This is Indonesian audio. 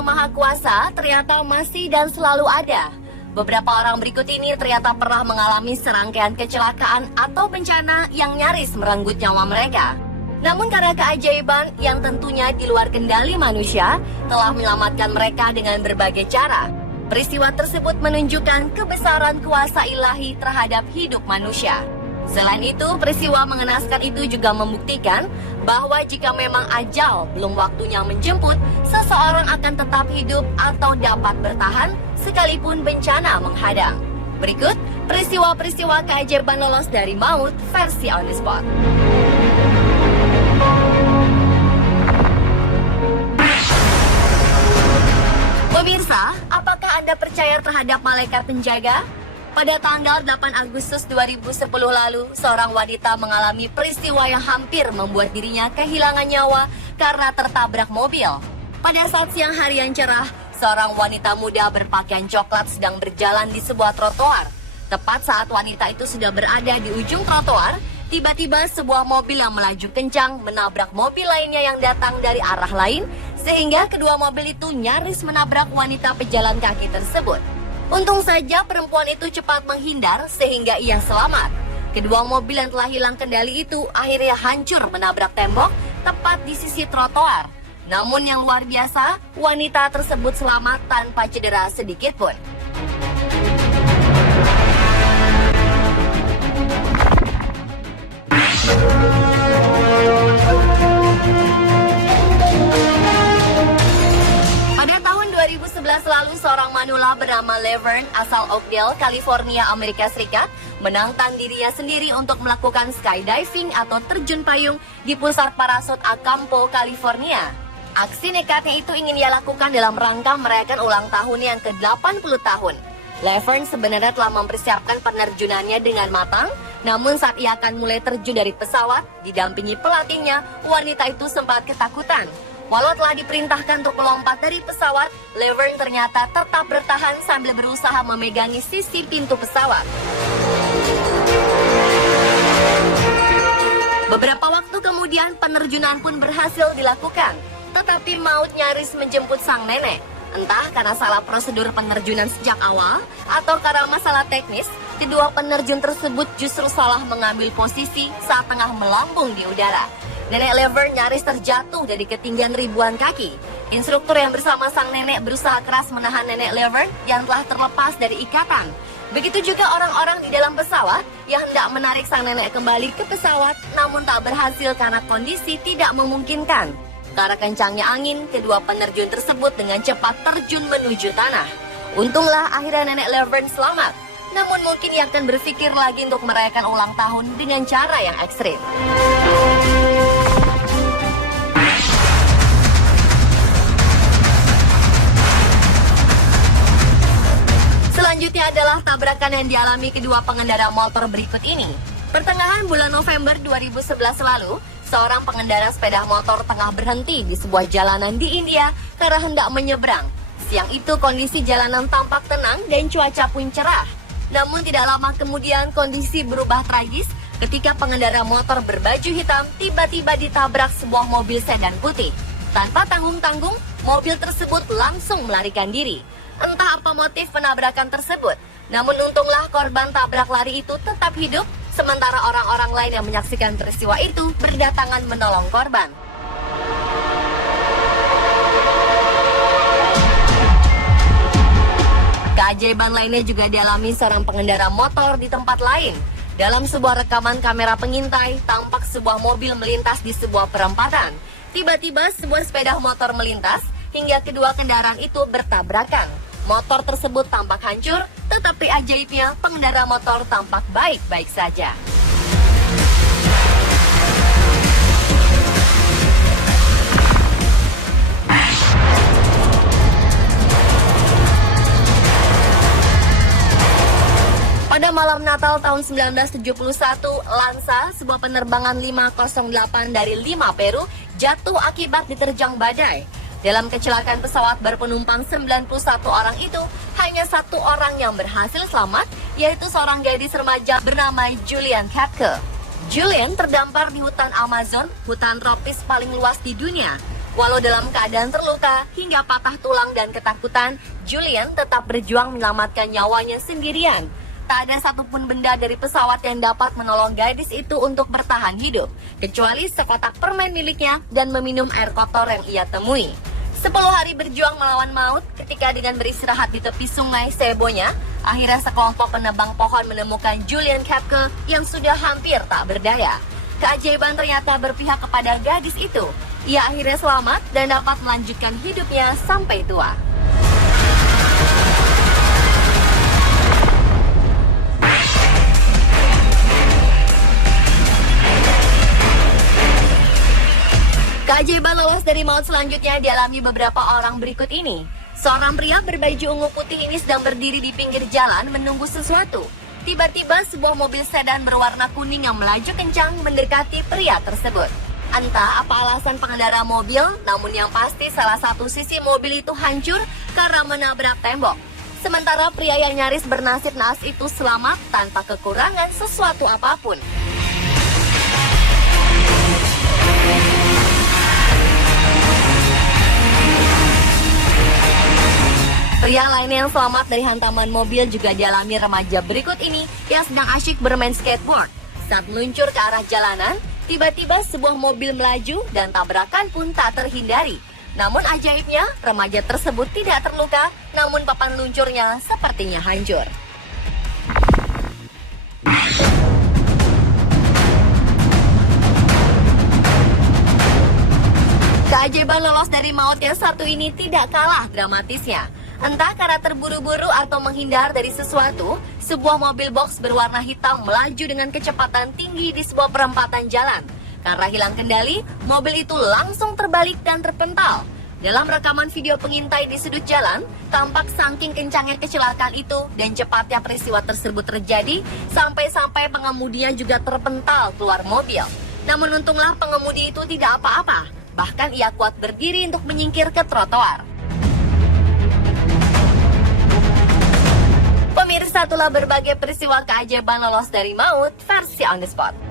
Yang Maha Kuasa ternyata masih dan selalu ada. Beberapa orang berikut ini ternyata pernah mengalami serangkaian kecelakaan atau bencana yang nyaris merenggut nyawa mereka. Namun karena keajaiban yang tentunya di luar kendali manusia telah menyelamatkan mereka dengan berbagai cara. Peristiwa tersebut menunjukkan kebesaran kuasa ilahi terhadap hidup manusia. Selain itu, peristiwa mengenaskan itu juga membuktikan bahwa jika memang ajal belum waktunya menjemput, seseorang akan tetap hidup atau dapat bertahan sekalipun bencana menghadang. Berikut peristiwa-peristiwa keajaiban lolos dari maut versi On The Spot. Pemirsa, apakah Anda percaya terhadap malaikat penjaga? Pada tanggal 8 Agustus 2010 lalu, seorang wanita mengalami peristiwa yang hampir membuat dirinya kehilangan nyawa karena tertabrak mobil. Pada saat siang hari yang cerah, seorang wanita muda berpakaian coklat sedang berjalan di sebuah trotoar. Tepat saat wanita itu sudah berada di ujung trotoar, tiba-tiba sebuah mobil yang melaju kencang menabrak mobil lainnya yang datang dari arah lain, sehingga kedua mobil itu nyaris menabrak wanita pejalan kaki tersebut. Untung saja perempuan itu cepat menghindar sehingga ia selamat. Kedua mobil yang telah hilang kendali itu akhirnya hancur menabrak tembok tepat di sisi trotoar. Namun yang luar biasa, wanita tersebut selamat tanpa cedera sedikit pun. Pada tahun 2011 lalu, seorang manula bernama Laverne asal Oakdale, California, Amerika Serikat menantang dirinya sendiri untuk melakukan skydiving atau terjun payung di pusat parasut Acampo, California. Aksi nekatnya itu ingin ia lakukan dalam rangka merayakan ulang tahun yang ke-80 tahun. Laverne sebenarnya telah mempersiapkan penerjunannya dengan matang, namun saat ia akan mulai terjun dari pesawat, didampingi pelatihnya, wanita itu sempat ketakutan. Walau telah diperintahkan untuk melompat dari pesawat, Laverne ternyata tetap bertahan sambil berusaha memegangi sisi pintu pesawat. Beberapa waktu kemudian penerjunan pun berhasil dilakukan, tetapi maut nyaris menjemput sang nenek. Entah karena salah prosedur penerjunan sejak awal atau karena masalah teknis, kedua penerjun tersebut justru salah mengambil posisi saat tengah melambung di udara. Nenek Laverne nyaris terjatuh dari ketinggian ribuan kaki. Instruktur yang bersama sang nenek berusaha keras menahan nenek Laverne yang telah terlepas dari ikatan. Begitu juga orang-orang di dalam pesawat yang hendak menarik sang nenek kembali ke pesawat, namun tak berhasil karena kondisi tidak memungkinkan. Karena kencangnya angin, kedua penerjun tersebut dengan cepat terjun menuju tanah. Untunglah akhirnya nenek Laverne selamat. Namun mungkin ia akan berpikir lagi untuk merayakan ulang tahun dengan cara yang ekstrim. Selanjutnya adalah tabrakan yang dialami kedua pengendara motor berikut ini. Pertengahan bulan November 2011 lalu, seorang pengendara sepeda motor tengah berhenti di sebuah jalanan di India karena hendak menyeberang. Siang itu kondisi jalanan tampak tenang dan cuaca pun cerah. Namun tidak lama kemudian kondisi berubah tragis ketika pengendara motor berbaju hitam tiba-tiba ditabrak sebuah mobil sedan putih. Tanpa tanggung-tanggung, mobil tersebut langsung melarikan diri. Entah apa motif penabrakan tersebut, namun untunglah korban tabrak lari itu tetap hidup, sementara orang-orang lain yang menyaksikan peristiwa itu berdatangan menolong korban. Keajaiban lainnya juga dialami seorang pengendara motor di tempat lain. Dalam sebuah rekaman kamera pengintai, tampak sebuah mobil melintas di sebuah perempatan. Tiba-tiba sebuah sepeda motor melintas hingga kedua kendaraan itu bertabrakan. Motor tersebut tampak hancur, tetapi ajaibnya pengendara motor tampak baik-baik saja. Pada malam Natal tahun 1971, Lanza, sebuah penerbangan 508 dari Lima, Peru, jatuh akibat diterjang badai. Dalam kecelakaan pesawat berpenumpang 91 orang itu, hanya satu orang yang berhasil selamat, yaitu seorang gadis remaja bernama Julian Katke. Julian terdampar di hutan Amazon, hutan tropis paling luas di dunia. Walau dalam keadaan terluka hingga patah tulang dan ketakutan, Julian tetap berjuang menyelamatkan nyawanya sendirian. Tak ada satupun benda dari pesawat yang dapat menolong gadis itu untuk bertahan hidup, kecuali sekotak permen miliknya dan meminum air kotor yang ia temui. 10 hari berjuang melawan maut, ketika dengan beristirahat di tepi sungai Sebonya, akhirnya sekelompok penebang pohon menemukan Julian Kepke yang sudah hampir tak berdaya. Keajaiban ternyata berpihak kepada gadis itu. Ia akhirnya selamat dan dapat melanjutkan hidupnya sampai tua. Keajaiban lolos dari maut selanjutnya dialami beberapa orang berikut ini. Seorang pria berbaju ungu putih ini sedang berdiri di pinggir jalan menunggu sesuatu. Tiba-tiba sebuah mobil sedan berwarna kuning yang melaju kencang mendekati pria tersebut. Entah apa alasan pengendara mobil, namun yang pasti salah satu sisi mobil itu hancur karena menabrak tembok. Sementara pria yang nyaris bernasib naas itu selamat tanpa kekurangan sesuatu apapun. Pria lainnya yang selamat dari hantaman mobil juga dialami remaja berikut ini yang sedang asyik bermain skateboard. Saat meluncur ke arah jalanan, tiba-tiba sebuah mobil melaju dan tabrakan pun tak terhindari. Namun ajaibnya, remaja tersebut tidak terluka, namun papan luncurnya sepertinya hancur. Keajaiban lolos dari maut yang satu ini tidak kalah dramatisnya. Entah karena terburu-buru atau menghindar dari sesuatu, sebuah mobil box berwarna hitam melaju dengan kecepatan tinggi di sebuah perempatan jalan. Karena hilang kendali, mobil itu langsung terbalik dan terpental. Dalam rekaman video pengintai di sudut jalan, tampak saking kencangnya kecelakaan itu dan cepatnya peristiwa tersebut terjadi, sampai-sampai pengemudinya juga terpental keluar mobil. Namun untunglah pengemudi itu tidak apa-apa, bahkan ia kuat berdiri untuk menyingkir ke trotoar. Pemirsa, itulah berbagai peristiwa keajaiban lolos dari maut versi On The Spot.